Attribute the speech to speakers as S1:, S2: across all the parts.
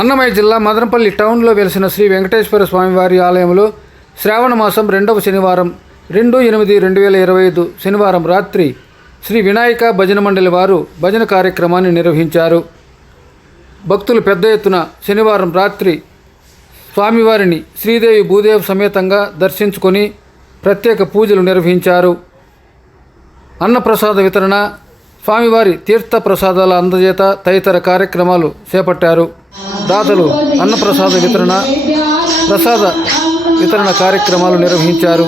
S1: అన్నమయ్య జిల్లా మదనపల్లి టౌన్లో వెలిసిన శ్రీ వెంకటేశ్వర స్వామివారి ఆలయంలో శ్రావణ మాసం రెండవ శనివారం రెండు ఎనిమిది రెండు వేల ఇరవై ఐదు శనివారం రాత్రి శ్రీ వినాయక భజన మండలి వారు భజన కార్యక్రమాన్ని నిర్వహించారు. భక్తులు పెద్ద ఎత్తున శనివారం రాత్రి స్వామివారిని శ్రీదేవి భూదేవ సమేతంగా దర్శించుకొని ప్రత్యేక పూజలు నిర్వహించారు. అన్నప్రసాద వితరణ స్వామివారి తీర్థ ప్రసాదాల అందజేత తదితర కార్యక్రమాలు చేపట్టారు. దాతలు అన్నప్రసాద వితరణ ప్రసాద వితరణ కార్యక్రమాలు నిర్వహించారు.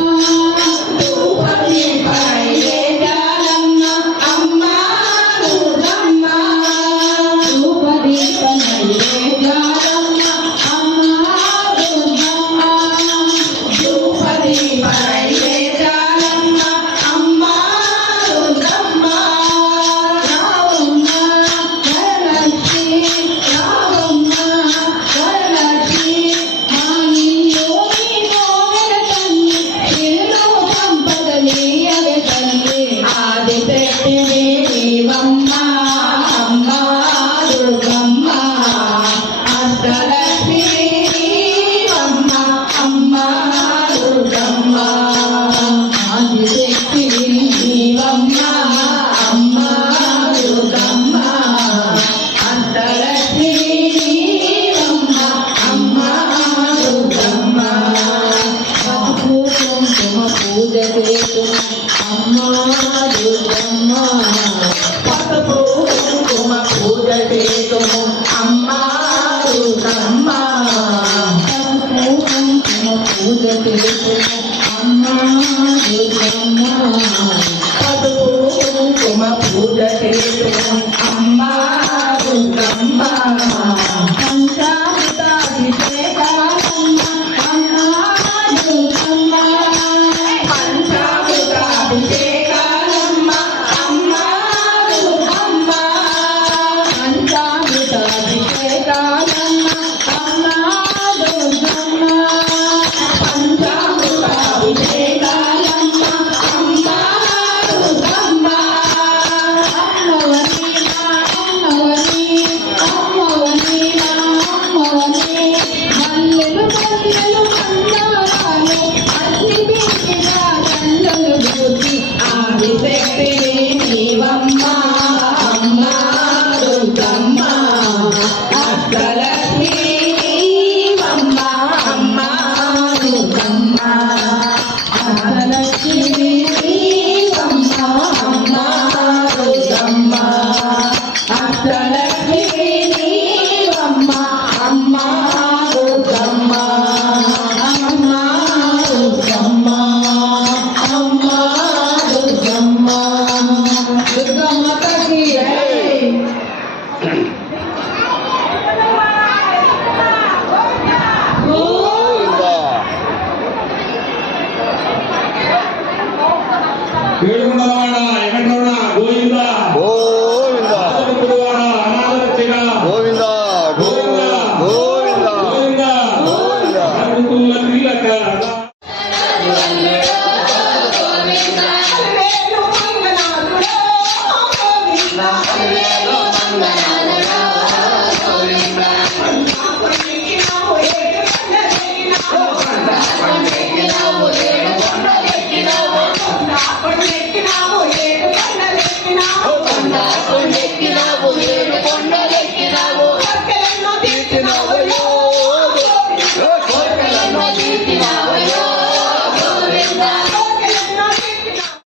S2: Amen. కృష్ణ పూజ తెలుసును అమ్మా దుర్గమ్మ పదుకోను పూజ తెలుసును ఏడుకుండలవాడ ఎక్కడ గోవిందా